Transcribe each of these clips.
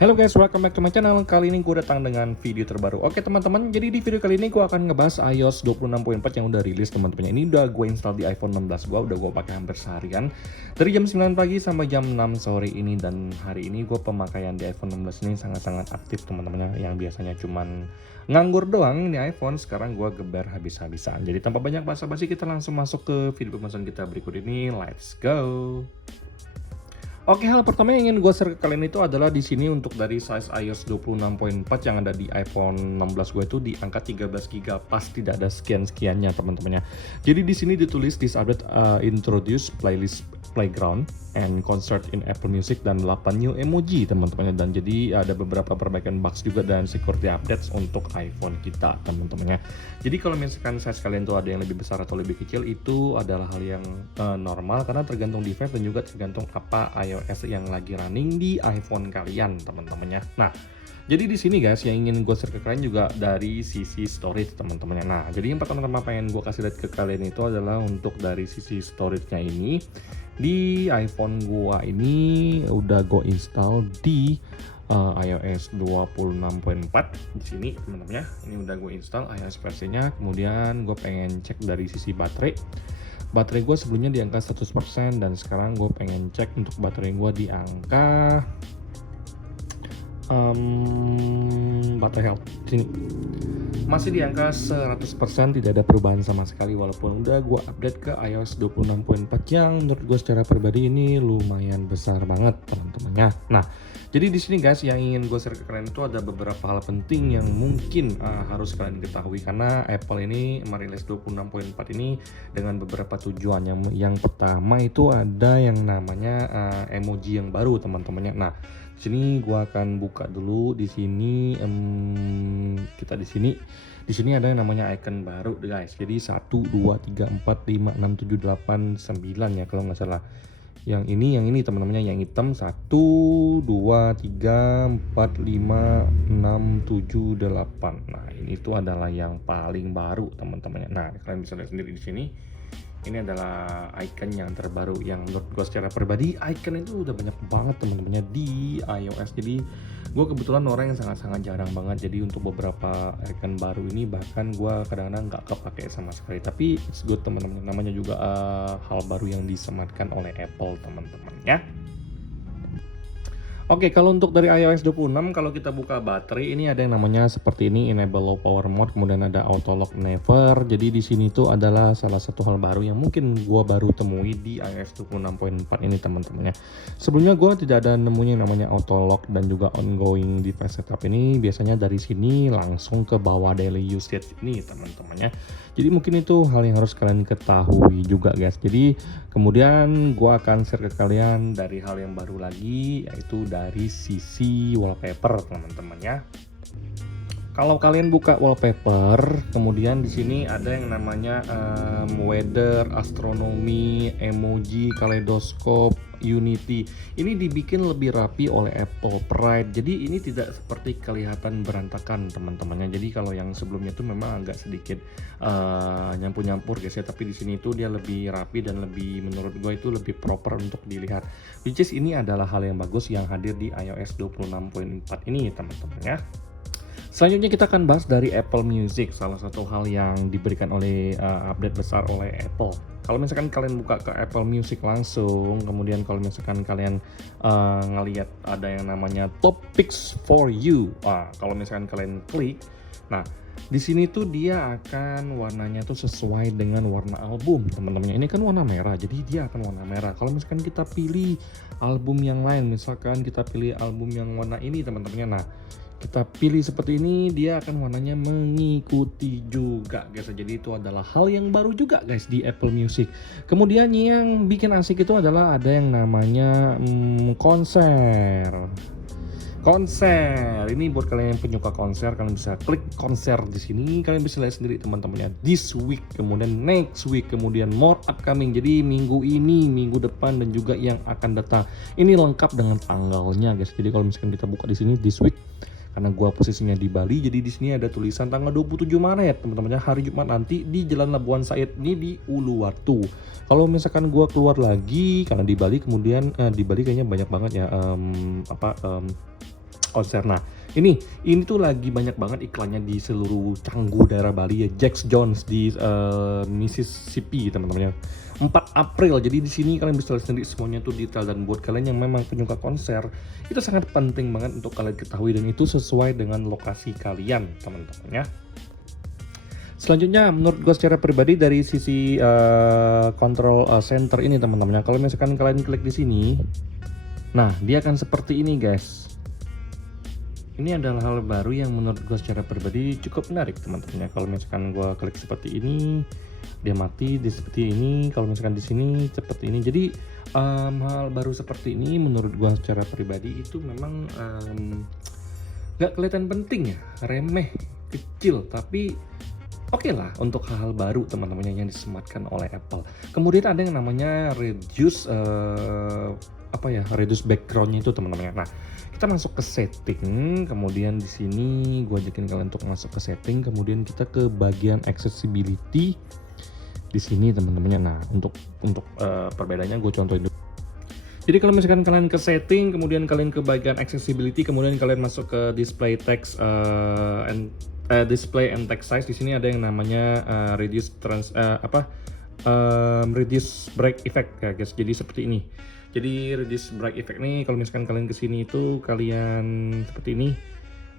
Halo guys, welcome back to my channel. Kali ini gue datang dengan video terbaru. Oke teman-teman, jadi di video kali ini gue akan ngebahas iOS 26.4 yang udah rilis teman-teman. Ini udah gue install di iPhone 16 gue, udah gue pakai hampir seharian. Dari jam 9 pagi sampai jam 6 sore ini, dan hari ini gue pemakaian di iPhone 16 ini sangat-sangat aktif teman-teman. Yang biasanya cuman nganggur doang di iPhone, sekarang gue geber habis-habisan. Jadi tanpa banyak basa-basi, kita langsung masuk ke video pembahasan kita berikut ini. Let's go! Oke, hal pertama yang ingin gue share ke kalian itu adalah di sini untuk dari size iOS 26.4 yang ada di iPhone 16 gue itu di angka 13GB, pas tidak ada sekian-sekiannya teman-temannya. Jadi di sini ditulis this update introduce playlist playground and concert in Apple Music dan 8 new emoji teman-temannya, dan jadi ada beberapa perbaikan bugs juga dan security updates untuk iPhone kita teman-temannya. Jadi kalau misalkan size kalian tuh ada yang lebih besar atau lebih kecil, itu adalah hal yang normal karena tergantung device dan juga tergantung apa iOS yang lagi running di iPhone kalian teman-temannya. Nah, jadi di sini guys yang ingin gue share ke kalian juga dari sisi storage teman-temannya. Nah, jadi yang pertama-tama pengen gue kasih lihat ke kalian itu adalah untuk dari sisi storage-nya ini. Di iPhone gua ini udah gue install di iOS 26.4 di sini teman-teman ya. Ini udah gue install iOS versinya. Kemudian gue pengen cek dari sisi baterai. Baterai gue sebelumnya di angka 100% dan sekarang gue pengen cek untuk baterai gue di angka baterai health sini masih di angka 100%, tidak ada perubahan sama sekali walaupun udah gue update ke iOS 26.4 yang menurut gue secara pribadi ini lumayan besar banget teman-temannya. Nah, jadi di sini guys yang ingin gue share ke kalian itu ada beberapa hal penting yang mungkin harus kalian ketahui karena Apple ini merilis 26.4 ini dengan beberapa tujuan. Yang pertama itu ada yang namanya emoji yang baru teman-temannya. Nah, sini gua akan buka dulu di sini. Kita di sini ada yang namanya icon baru guys. Jadi 1 2 3 4 5 6 7 8 9 ya kalau nggak salah. Yang ini teman-temannya yang hitam 1 2 3 4 5 6 7 8. Nah, ini tuh adalah yang paling baru teman-temannya. Nah, kalian bisa lihat sendiri di sini. Ini adalah icon yang terbaru yang menurut gue secara pribadi icon itu udah banyak banget teman-temannya di iOS. Jadi gue kebetulan orang yang sangat-sangat jarang banget, jadi untuk beberapa icon baru ini bahkan gue kadang-kadang nggak kepake sama sekali. Tapi it's good teman-teman, namanya juga hal baru yang disematkan oleh Apple teman-teman ya. Oke, kalau untuk dari iOS 26, kalau kita buka baterai ini ada yang namanya seperti ini, enable low power mode, kemudian ada auto lock never. Jadi di sini tuh adalah salah satu hal baru yang mungkin gua baru temui di iOS 26.4 ini teman-temannya. Sebelumnya gua tidak ada nemunya yang namanya auto lock dan juga ongoing device setup ini. Biasanya dari sini langsung ke bawah daily usage ini teman-temannya. Jadi mungkin itu hal yang harus kalian ketahui juga guys. Jadi kemudian gua akan share ke kalian dari hal yang baru lagi, yaitu dari sisi wallpaper teman-teman ya. Kalau kalian buka wallpaper, kemudian di sini ada yang namanya weather, astronomy, emoji, kaleidoskop, Unity. Ini dibikin lebih rapi oleh Apple Pride. Jadi ini tidak seperti kelihatan berantakan teman-temannya. Jadi kalau yang sebelumnya tuh memang agak sedikit nyampur-nyampur guys ya. Tapi di sini tuh dia lebih rapi dan lebih, menurut gue itu lebih proper untuk dilihat. Which is ini adalah hal yang bagus yang hadir di iOS 26.4 ini teman-teman ya. Selanjutnya kita akan bahas dari Apple Music, salah satu hal yang diberikan oleh update besar oleh Apple. Kalau misalkan kalian buka ke Apple Music langsung, kemudian kalau misalkan kalian ngelihat ada yang namanya Top Picks for You, kalau misalkan kalian klik, nah di sini tuh dia akan warnanya tuh sesuai dengan warna album teman-temannya. Ini kan warna merah, jadi dia akan warna merah. Kalau misalkan kita pilih album yang lain, misalkan kita pilih album yang warna ini teman-temannya, nah kita pilih seperti ini, dia akan warnanya mengikuti juga guys. Jadi itu adalah hal yang baru juga guys di Apple Music. Kemudian yang bikin asik itu adalah ada yang namanya konser. Ini buat kalian yang penyuka konser, kalian bisa klik konser di sini. Kalian bisa lihat sendiri teman-temannya, this week, kemudian next week, kemudian more upcoming. Jadi minggu ini, minggu depan, dan juga yang akan datang. Ini lengkap dengan tanggalnya guys. Jadi kalau misalkan kita buka di sini this week, karena gua posisinya di Bali, jadi di sini ada tulisan tanggal 27 Maret teman-teman, hari Jumat nanti di Jalan Labuan Said ini di Uluwatu. Kalau misalkan gua keluar lagi karena di Bali, kemudian di Bali kayaknya banyak banget ya konser. Nah, ini tuh lagi banyak banget iklannya di seluruh Canggu daerah Bali ya. Jax Jones di Mississippi teman-teman ya. 4 April. Jadi di sini kalian bisa lihat sendiri semuanya tuh detail, dan buat kalian yang memang penyuka konser itu sangat penting banget untuk kalian ketahui, dan itu sesuai dengan lokasi kalian teman-teman ya. Selanjutnya menurut gue secara pribadi dari sisi control center ini teman-teman ya, kalau misalkan kalian klik di sini, nah dia akan seperti ini guys. Ini adalah hal baru yang menurut gue secara pribadi cukup menarik teman-teman ya. Kalau misalkan gue klik seperti ini, dia mati di seperti ini. Kalau misalkan di sini seperti ini. Jadi hal baru seperti ini menurut gue secara pribadi itu memang nggak kelihatan penting ya, remeh, kecil, tapi oke lah untuk hal-hal baru teman-teman yang disematkan oleh Apple. Kemudian ada yang namanya reduce reduce backgroundnya itu teman-teman. Nah, kita masuk ke setting, kemudian di sini gue ajakin kalian untuk masuk ke setting, kemudian kita ke bagian accessibility di sini teman-temannya. Nah, untuk perbedaannya gue contohin dulu. Jadi kalau misalkan kalian ke setting, kemudian kalian ke bagian accessibility, kemudian kalian masuk ke display text display and text size, di sini ada yang namanya reduce break effect ya guys. Jadi seperti ini. Jadi reduce break effect nih, kalau misalkan kalian kesini itu kalian seperti ini.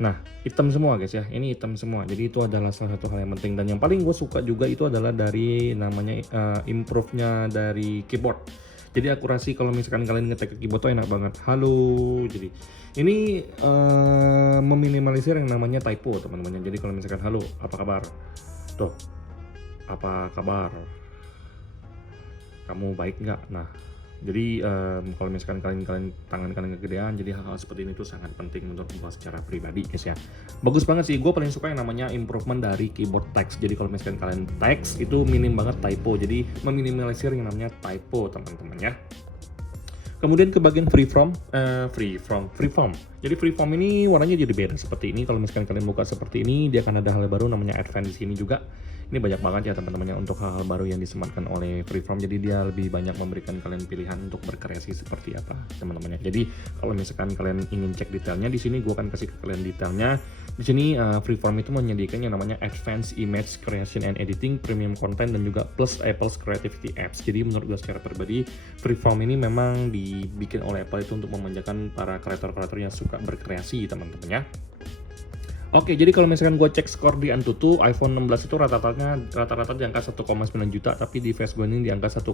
Nah, hitam semua guys ya, ini hitam semua. Jadi itu adalah salah satu hal yang penting, dan yang paling gue suka juga itu adalah dari namanya improve-nya dari keyboard. Jadi akurasi kalau misalkan kalian ngetik ke keyboard tuh enak banget. Halo, jadi ini meminimalisir yang namanya typo teman-teman. Jadi kalau misalkan halo, apa kabar? Tuh, apa kabar? Kamu baik nggak? Nah, jadi kalau misalkan kalian tangan kalian kegedean, jadi hal-hal seperti ini tuh sangat penting menurut gue secara pribadi guys ya. Bagus banget sih, gue paling suka yang namanya improvement dari keyboard text. Jadi kalau misalkan kalian text itu minim banget typo, jadi meminimalisir yang namanya typo teman-teman ya. Kemudian ke bagian freeform. Jadi freeform ini warnanya jadi beda seperti ini. Kalau misalkan kalian buka seperti ini, dia akan ada hal baru namanya advance di sini juga. Ini banyak banget ya teman-temannya untuk hal-hal baru yang disematkan oleh freeform. Jadi dia lebih banyak memberikan kalian pilihan untuk berkreasi seperti apa teman-temannya. Jadi kalau misalkan kalian ingin cek detailnya, di sini gue akan kasih ke kalian detailnya. Di sini freeform itu menyediakan yang namanya Advanced Image Creation and Editing, Premium Content, dan juga plus Apple's Creativity Apps. Jadi menurut gue secara pribadi, freeform ini memang dibikin oleh Apple itu untuk memanjakan para kreator-kreator yang suka berkreasi teman-teman ya. Oke, jadi kalau misalkan gue cek skor di Antutu, iPhone 16 itu rata-rata di angka 1,9 juta, tapi di face gue ini di angka 1,82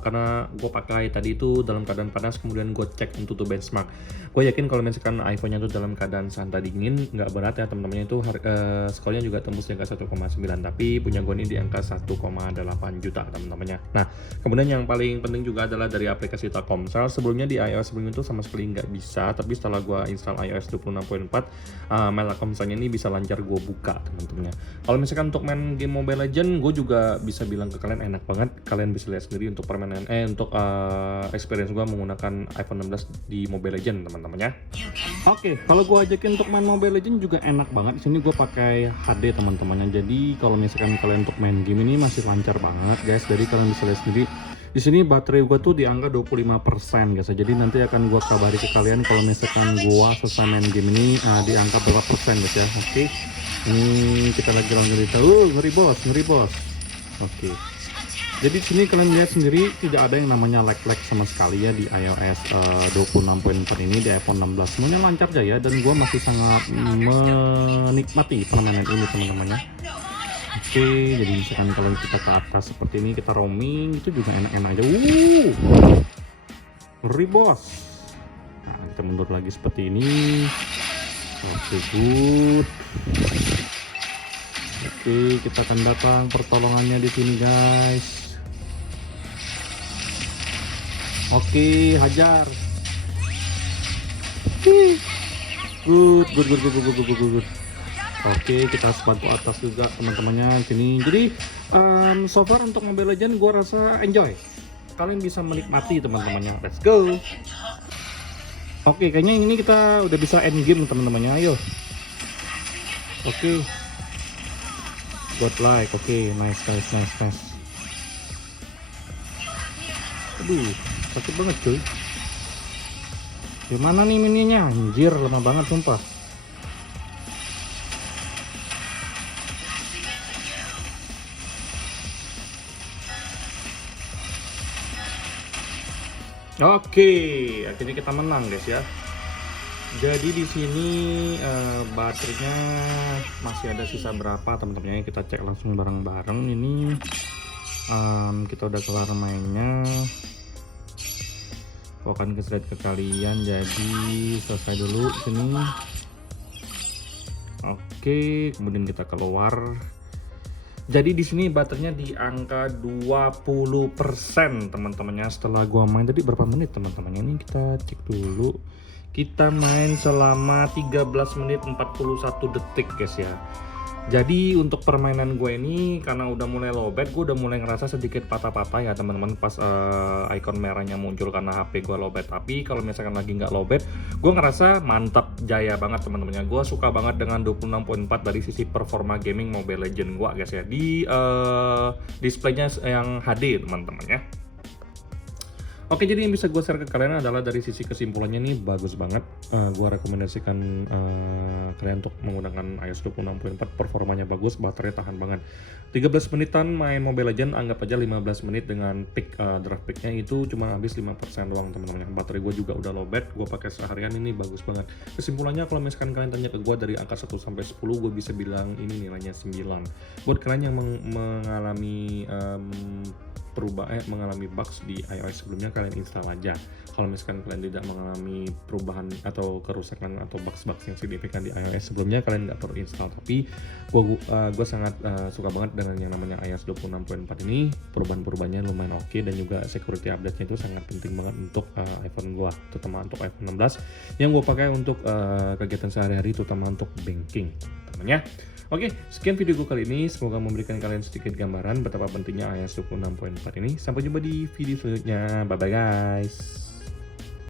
karena gue pakai tadi itu dalam keadaan panas, kemudian gue cek Antutu benchmark. Gue yakin kalau misalkan iPhone-nya itu dalam keadaan santai dingin, nggak berat ya teman-teman, itu skornya juga tembus di angka 1,9, tapi punya gue ini di angka 1,8 juta teman-temannya. Nah, kemudian yang paling penting juga adalah dari aplikasi Telkomsel. Sebelumnya di iOS sebelumnya itu sama sekali nggak bisa, tapi setelah gue install iOS 26.4, Telkomselnya ini bisa lancar gue buka teman-temannya. Kalau misalkan untuk main game Mobile Legend, gue juga bisa bilang ke kalian enak banget. Kalian bisa lihat sendiri untuk permainan untuk experience gue menggunakan iPhone 16 di Mobile Legend teman-teman ya. Oke, kalau gue ajakin untuk main Mobile Legend juga enak banget. Di sini gue pakai HD teman-temannya. Jadi kalau misalkan kalian untuk main game ini masih lancar banget guys. Jadi kalian bisa lihat sendiri. Di sini baterai gue tuh di angka 25% guys. Jadi nanti akan gue kabari ke kalian kalau misalkan gue selesai main game ini di angka berapa persen guys ya. Oke. Ini kita lagi cerita. Ngeri bos. Oke. Jadi di sini kalian lihat sendiri tidak ada yang namanya lag sama sekali ya di iOS 26.4 ini, di iPhone 16 semuanya lancar jaya, dan gue masih sangat menikmati permainan ini teman-teman ya. Oke, jadi misalkan kalau kita ke atas seperti ini, kita roaming, itu juga enak-enak aja. Ngeri bos. Nah, kita mundur lagi seperti ini. Oke, good. Oke, kita akan datang pertolongannya di sini guys. Oke, hajar. Good. Oke, kita harus bantu atas juga teman-temannya sini. Jadi so far untuk Mobile Legends gue rasa enjoy. Kalian bisa menikmati teman-temannya. Let's go. Oke, kayaknya ini kita udah bisa end game teman-temannya. Ayo. Oke. God like. Oke, nice. Aduh, sakit banget cuy. Gimana nih mininya? Anjir, lemah banget sumpah. Oke, akhirnya kita menang guys ya. Jadi di sini baterainya masih ada sisa berapa teman-teman ya, kita cek langsung bareng-bareng. Ini kita udah kelar mainnya. Aku akan ke kalian, jadi selesai dulu sini. Oke, kemudian kita keluar. Jadi di sini baterainya di angka 20% teman-temannya. Setelah gua main tadi berapa menit teman-temannya, ini kita cek dulu. Kita main selama 13 menit 41 detik guys ya. Jadi untuk permainan gue ini karena udah mulai lowbat, gue udah mulai ngerasa sedikit patah-patah ya teman-teman pas icon merahnya muncul karena HP gue lowbat. Tapi kalau misalkan lagi nggak lowbat, gue ngerasa mantap, jaya banget teman-temannya. Gue suka banget dengan 26.4 dari sisi performa gaming Mobile Legends gue guys ya. Di displaynya yang HD teman-teman ya. Oke, jadi yang bisa gue share ke kalian adalah dari sisi kesimpulannya nih bagus banget. Gue rekomendasikan kalian untuk menggunakan iOS 26.4, performanya bagus, baterai tahan banget. 13 menitan main Mobile Legends, anggap aja 15 menit dengan peak draft peaknya itu cuma habis 5% doang teman-teman. Baterai gue juga udah lowbat, gue pakai seharian, ini bagus banget. Kesimpulannya kalau misalkan kalian tanya ke gue dari angka 1 sampai 10, gue bisa bilang ini nilainya 9. Buat kalian yang mengalami mengalami bugs di iOS sebelumnya, kalian install aja. Kalau misalkan kalian tidak mengalami perubahan atau kerusakan atau bugs yang signifikan di iOS sebelumnya, kalian nggak perlu install. Tapi gue sangat suka banget dengan yang namanya iOS 26.4 ini. Perubahan-perubahannya lumayan oke, dan juga security update-nya itu sangat penting banget untuk iPhone gue, terutama untuk iPhone 16 yang gue pakai untuk kegiatan sehari-hari, terutama untuk banking teman-teman ya. Oke, sekian video gue kali ini. Semoga memberikan kalian sedikit gambaran betapa pentingnya iOS 26.4 ini. Sampai jumpa di video selanjutnya. Bye-bye guys.